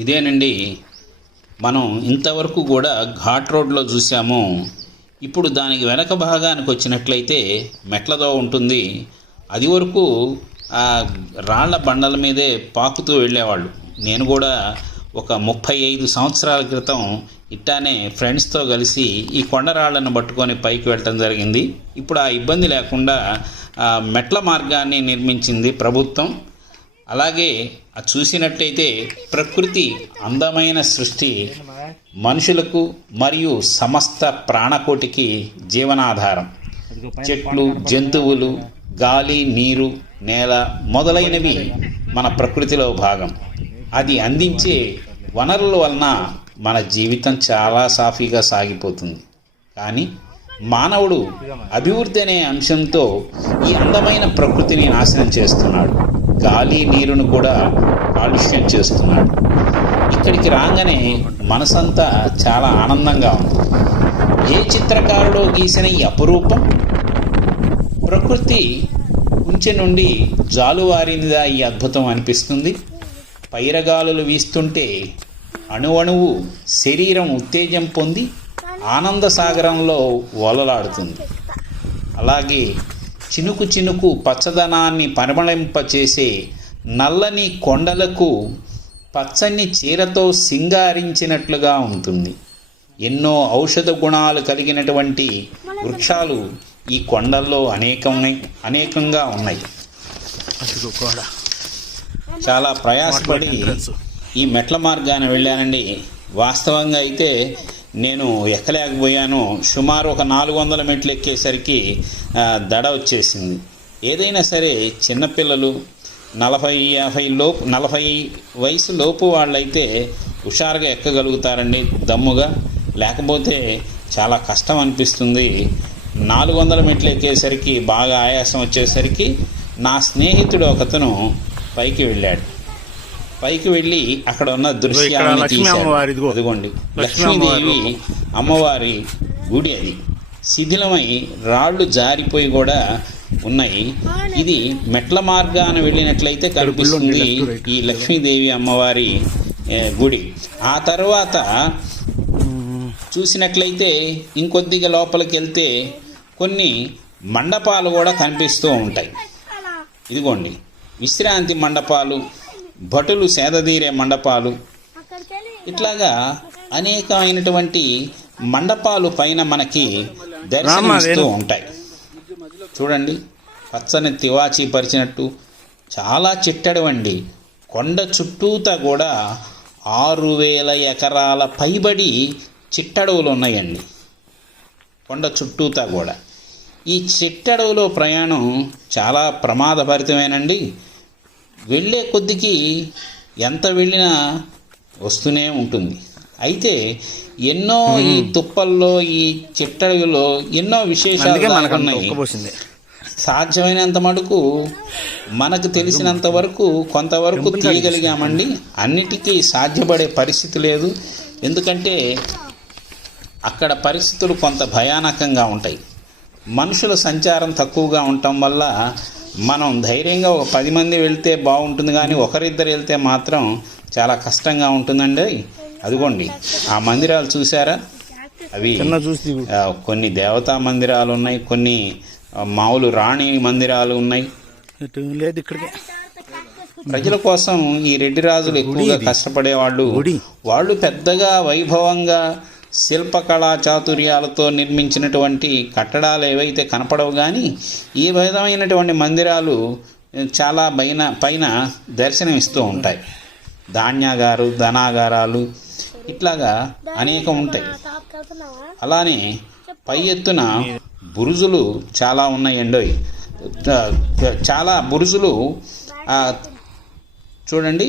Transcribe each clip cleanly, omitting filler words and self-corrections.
ఇదేనండి మనం ఇంతవరకు కూడా ఘాట్ రోడ్లో చూసాము. ఇప్పుడు దానికి వెనక భాగానికి వచ్చినట్లయితే మెట్లతో ఉంటుంది. అది వరకు ఆ రాళ్ల బండల మీదే పాకుతూ వెళ్ళేవాళ్ళు. నేను కూడా ఒక 35 సంవత్సరాల క్రితం ఇట్టానే ఫ్రెండ్స్తో కలిసి ఈ కొండరాళ్లను పట్టుకొని పైకి వెళ్ళటం జరిగింది. ఇప్పుడు ఆ ఇబ్బంది లేకుండా మెట్ల మార్గాన్ని నిర్మించింది ప్రభుత్వం. అలాగే అది చూసినట్టయితే ప్రకృతి అందమైన సృష్టి మనుషులకు మరియు సమస్త ప్రాణకోటికి జీవనాధారం. చెట్లు, జంతువులు, గాలి, నీరు, నేల మొదలైనవి మన ప్రకృతిలో భాగం. అది అందించే వనరుల వలన మన జీవితం చాలా సాఫీగా సాగిపోతుంది. కానీ మానవుడు అభివృద్ధి అనే అంశంతో ఈ అందమైన ప్రకృతిని నాశనం చేస్తున్నాడు. గాలి, నీరును కూడా కాలుష్యం చేస్తున్నాడు. ఇక్కడికి రాగానే మనసంతా చాలా ఆనందంగా ఉంది. ఏ చిత్రకారుడో గీసిన ఈ అపురూపం ప్రకృతి కుంచె నుండి జాలువారిందిగా ఈ అద్భుతం అనిపిస్తుంది. పైరగాలులు వీస్తుంటే అణువణువు శరీరం ఉత్తేజం పొంది ఆనంద సాగరంలో ఓలలాడుతుంది. అలాగే చినుకు చినుకు పచ్చదనాన్ని పరిమళింపచేసే నల్లని కొండలకు పచ్చని చీరతో సింగారించినట్లుగా ఉంటుంది. ఎన్నో ఔషధ గుణాలు కలిగినటువంటి వృక్షాలు ఈ కొండల్లో అనేకంగా ఉన్నాయి. చాలా ప్రయాసపడి ఈ మెట్ల మార్గాన్ని వెళ్ళానండి. వాస్తవంగా అయితే నేను ఎక్కలేకపోయాను. సుమారు ఒక 400 మెట్లు ఎక్కేసరికి దడ వచ్చేసింది. ఏదైనా సరే చిన్నపిల్లలు 40 వయసు లోపు వాళ్ళైతే హుషారుగా ఎక్కగలుగుతారండి దమ్ముగా. లేకపోతే చాలా కష్టం అనిపిస్తుంది. 400 మెట్లు ఎక్కేసరికి బాగా ఆయాసం వచ్చేసరికి నా స్నేహితుడు ఒకతను పైకి వెళ్ళాడు. పైకి వెళ్ళి అక్కడ ఉన్న దృశ్యాన్ని తీశాడు. అదిగోండి లక్ష్మీదేవి అమ్మవారి గుడి. అది శిథిలమై రాళ్ళు జారిపోయి కూడా ఉన్నాయి. ఇది మెట్ల మార్గాన వెళ్ళినట్లయితే కనిపిస్తుంది ఈ లక్ష్మీదేవి అమ్మవారి గుడి. ఆ తర్వాత చూసినట్లయితే ఇంకొద్దిగా లోపలికి వెళ్తే కొన్ని మండపాలు కూడా కనిపిస్తూ ఉంటాయి. ఇదిగోండి విశ్రాంతి మండపాలు, భటులు సేదదీరే మండపాలు, ఇట్లాగా అనేకమైనటువంటి మండపాలు పైన మనకి దర్శనమిస్తూ ఉంటాయి. చూడండి పచ్చని తివాచీ పరిచినట్టు చాలా చిట్టడవండి. కొండ చుట్టూతా కూడా 6000 ఎకరాల పైబడి చిట్టడవులు ఉన్నాయండి కొండ చుట్టూతా కూడా. ఈ చిట్టడవులో ప్రయాణం చాలా ప్రమాదభరితమేనండి. వెళ్ళే కొద్దికి ఎంత వెళ్ళినా వస్తూనే ఉంటుంది. అయితే ఎన్నో ఈ తుప్పల్లో ఈ చిట్టడవిలో ఎన్నో విశేషాలు ఉన్నాయి. సాధ్యమైనంత మటుకు మనకు తెలిసినంత వరకు కొంతవరకు తీయగలిగామండి. అన్నిటికీ సాధ్యపడే పరిస్థితి లేదు. ఎందుకంటే అక్కడ పరిస్థితులు కొంత భయానకంగా ఉంటాయి. మనుషుల సంచారం తక్కువగా ఉండటం వల్ల మనం ధైర్యంగా ఒక 10 మంది వెళ్తే బాగుంటుంది, కానీ ఒకరిద్దరు వెళ్తే మాత్రం చాలా కష్టంగా ఉంటుందండి. అదిగోండి ఆ మందిరాలు చూసారా? అవి కొన్ని దేవతా మందిరాలు ఉన్నాయి, కొన్ని మామూలు రాణి మందిరాలు ఉన్నాయి. ప్రజల కోసం ఈ రెడ్డి రాజులు ఎక్కువగా కష్టపడేవాళ్ళు. వాళ్ళు పెద్దగా వైభవంగా శిల్పకళా చాతుర్యాలతో నిర్మించినటువంటి కట్టడాలు ఏవైతే కనపడవు, కానీ ఈ విధమైనటువంటి మందిరాలు చాలా పైన దర్శనమిస్తూ ఉంటాయి. ధనాగారాలు ఇట్లాగా అనేకం ఉంటాయి. అలానే పై ఎత్తున బురుజులు చాలా ఉన్నాయండి. చాలా బురుజులు చూడండి,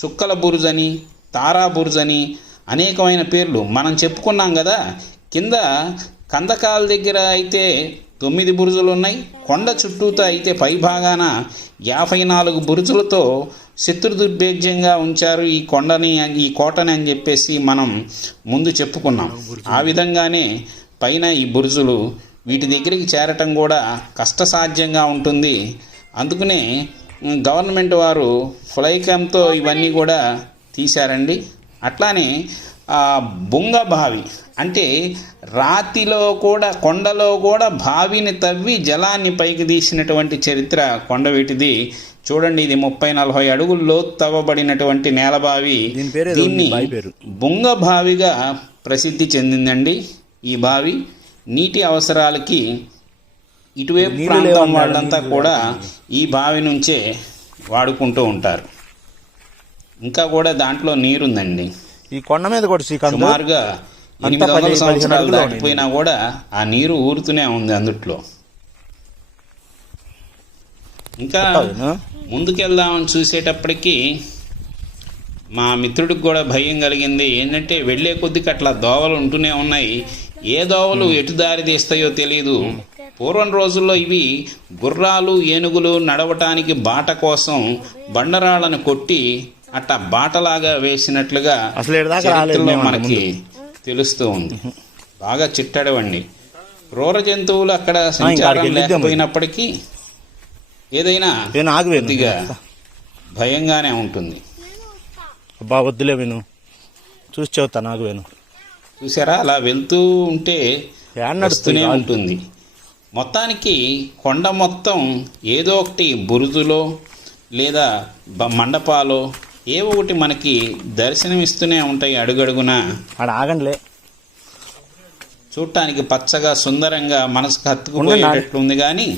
చుక్కల బురుజు అని, తారా బురుజు అని అనేకమైన పేర్లు మనం చెప్పుకున్నాం కదా. కింద కందకాల దగ్గర అయితే 9 బురుజులు ఉన్నాయి. కొండ చుట్టూతో అయితే పై భాగాన 54 బురుజులతో శత్రుదుర్భేద్యంగా ఉంచారు ఈ కొండని, ఈ కోటని అని చెప్పేసి మనం ముందు చెప్పుకున్నాం. ఆ విధంగానే పైన ఈ బురుజులు, వీటి దగ్గరికి చేరటం కూడా కష్టసాధ్యంగా ఉంటుంది. అందుకనే గవర్నమెంట్ వారు ఫ్లైకామ్తో ఇవన్నీ కూడా తీశారండి. అట్లానే బుంగ బావి అంటే రాతిలో కూడా కొండలో కూడా బావిని తవ్వి జలాన్ని పైకి తీసినటువంటి చరిత్ర కొండవీటిది. చూడండి, ఇది 30-40 అడుగులు లోతు తవ్వబడినటువంటి నేలబావి. దీన్ని బుంగ బావిగా ప్రసిద్ధి చెందిందండి. ఈ బావి నీటి అవసరాలకి ఇటువైపు ప్రాంతం వాళ్ళంతా కూడా ఈ బావి నుంచే వాడుకుంటూ ఉంటారు. ఇంకా కూడా దాంట్లో నీరుందండి. ఈ కొండ మీద కూడా సుమారుగా 800 సంవత్సరాలు దాటిపోయినా కూడా ఆ నీరు ఊరుతూనే ఉంది అందుట్లో. ఇంకా ముందుకెళ్దామని చూసేటప్పటికి మా మిత్రుడికి కూడా భయం కలిగింది. ఏంటంటే వెళ్ళే కొద్దికి అట్లా దోవలు ఉంటూనే ఉన్నాయి. ఏ దోవలు ఎటు దారి తీస్తాయో తెలియదు. పూర్వం రోజుల్లో ఇవి గుర్రాలు ఏనుగులు నడవటానికి బాట కోసం బండరాళ్ళను కొట్టి అట్టా బాటలాగా వేసినట్లుగా చరిత్రలో మనకి తెలుస్తూ ఉంది. బాగా చిట్టడవండి. క్రూర జంతువులు అక్కడ సంచారం లేకపోయినప్పటికీ ఏదైనా కొద్దిగా భయంగానే ఉంటుంది. వద్దులే విను, చూసి చెబుతా. నాకు వేను చూసారా, అలా వెళ్తూ ఉంటే నడుస్తూనే ఉంటుంది. మొత్తానికి కొండ మొత్తం ఏదో ఒకటి బురుజులో లేదా మండపాలో ఏవో ఒకటి మనకి దర్శనమిస్తూనే ఉంటాయి అడుగడుగున. ఆగండిలే, చూడటానికి పచ్చగా సుందరంగా మనసుకు హత్తుకుపోయేటట్లుంది. కానీ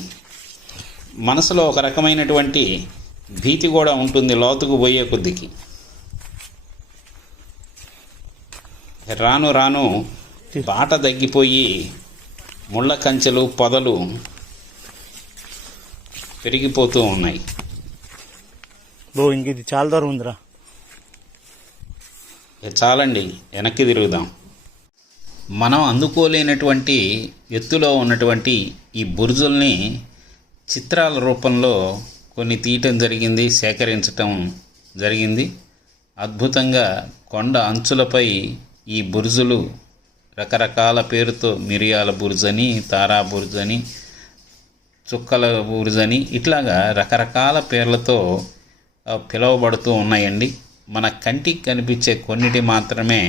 మనసులో ఒక రకమైనటువంటి భీతి కూడా ఉంటుంది లోతుకు పోయే కొద్దికి. రాను రాను బాట తగ్గిపోయి ముళ్ళ కంచెలు పొదలు పెరిగిపోతూ ఉన్నాయి. ఇంక ఇది చాలా దూరం ఉందిరా. చాలండి, వెనక్కి తిరుగుదాం. మనం అందుకోలేనటువంటి ఎత్తులో ఉన్నటువంటి ఈ బురుజుల్ని చిత్రాల రూపంలో కొన్ని తీయటం జరిగింది, సేకరించటం జరిగింది. అద్భుతంగా కొండ అంచులపై ఈ బురుజులు రకరకాల పేరుతో మిరియాల బురుజని, తారా బురుజని, చుక్కల బురుజని ఇట్లాగా రకరకాల పేర్లతో పిలువబడుతూ ఉన్నాయండి. మన కంటికి కనిపించే కొన్నిటి మాత్రమే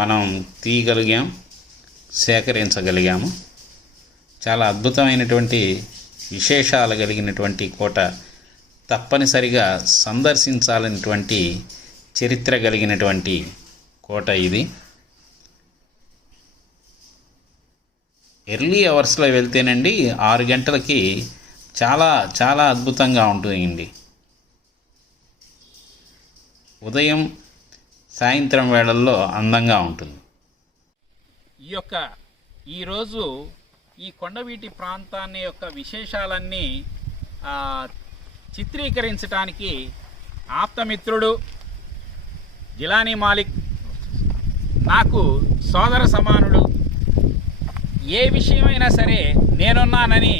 మనం తీయగలిగాం, సేకరించగలిగాము. చాలా అద్భుతమైనటువంటి విశేషాలు కలిగినటువంటి కోట, తప్పనిసరిగా సందర్శించాలనేటువంటి చరిత్ర కలిగినటువంటి కోట ఇది. ఎర్లీ అవర్స్లో వెళ్తేనండి 6 గంటలకి చాలా చాలా అద్భుతంగా ఉంటుందండి. ఉదయం సాయంత్రం వేళల్లో అందంగా ఉంటుంది. ఈరోజు ఈ కొండవీటి ప్రాంతాన్ని యొక్క విశేషాలన్నీ చిత్రీకరించడానికి ఆప్తమిత్రుడు జిలానీ మాలిక్ నాకు సోదర సమానుడు. ఏ విషయమైనా సరే నేనున్నానని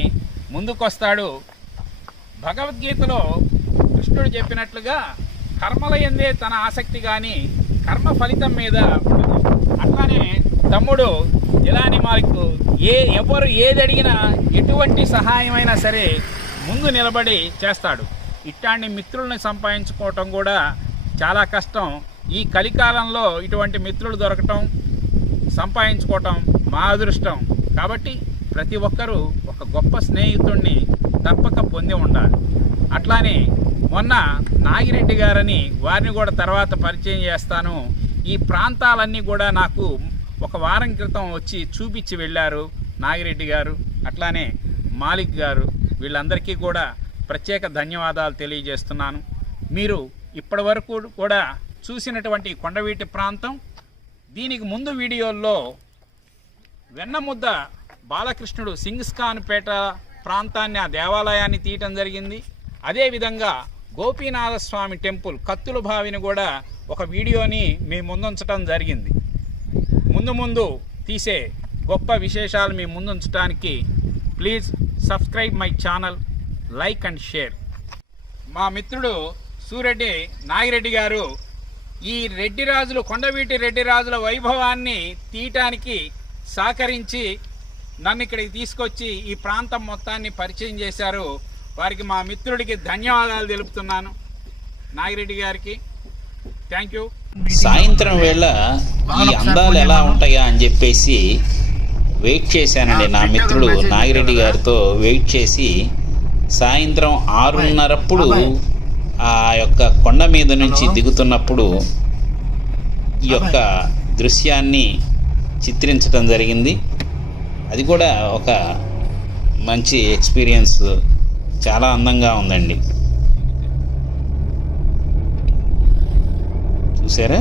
ముందుకొస్తాడు. భగవద్గీతలో కృష్ణుడు చెప్పినట్లుగా కర్మల యందే తన ఆసక్తి కానీ కర్మ ఫలితం మీద ఉండదు. అట్లానే తమ్ముడు జిలానీ మాలిక్ ఎవరు ఏది అడిగినా ఎటువంటి సహాయమైనా సరే ముందు నిలబడి చేస్తాడు. ఇట్లాంటి మిత్రుల్ని సంపాదించుకోవటం కూడా చాలా కష్టం. ఈ కలికాలంలో ఇటువంటి మిత్రులు దొరకటం, సంపాదించుకోవటం మా అదృష్టం. కాబట్టి ప్రతి ఒక్కరూ ఒక గొప్ప స్నేహితుడిని తప్పక పొంది ఉండాలి. అట్లానే మొన్న నాగిరెడ్డి గారని, వారిని కూడా తర్వాత పరిచయం చేస్తాను. ఈ ప్రాంతాలన్నీ కూడా నాకు ఒక వారం క్రితం వచ్చి చూపించి వెళ్ళారు నాగిరెడ్డి గారు, అట్లానే మాలిక్ గారు. వీళ్ళందరికీ కూడా ప్రత్యేక ధన్యవాదాలు తెలియజేస్తున్నాను. మీరు ఇప్పటి వరకు కూడా చూసినటువంటి కొండవీటి ప్రాంతం, దీనికి ముందు వీడియోల్లో వెన్నముద్ద బాలకృష్ణుడు సింగ్స్ఖాన్పేట ప్రాంతాన్ని, ఆ దేవాలయాన్ని తీయటం జరిగింది. అదేవిధంగా గోపీనాథస్వామి టెంపుల్ కత్తుల బావిని కూడా ఒక వీడియోని మీ ముందుంచడం జరిగింది. ముందు తీసే గొప్ప విశేషాలు మీ ముందుంచడానికి please subscribe my channel, like and share. మా మిత్రుడు సూరెడ్డి నాగిరెడ్డి గారు ఈ రెడ్డి రాజులు, కొండవీటి రెడ్డి రాజుల వైభవాన్ని తీయటానికి సహకరించి నన్ను ఇక్కడికి తీసుకొచ్చి ఈ ప్రాంతం మొత్తాన్ని పరిచయం చేశారు. వారికి, మా మిత్రుడికి ధన్యవాదాలు తెలుపుతున్నాను, నాగిరెడ్డి గారికి. Thank you. సాయంత్రం వేళ ఈ అందాలు ఎలా ఉంటాయా అని చెప్పేసి వెయిట్ చేశానండి. నా మిత్రుడు నాగిరెడ్డి గారితో వెయిట్ చేసి సాయంత్రం 6:30 ఆ యొక్క కొండ మీద నుంచి దిగుతున్నప్పుడు ఈ యొక్క దృశ్యాన్ని చిత్రించడం జరిగింది. అది కూడా ఒక మంచి ఎక్స్పీరియన్స్, చాలా అందంగా ఉందండి. చూసారా?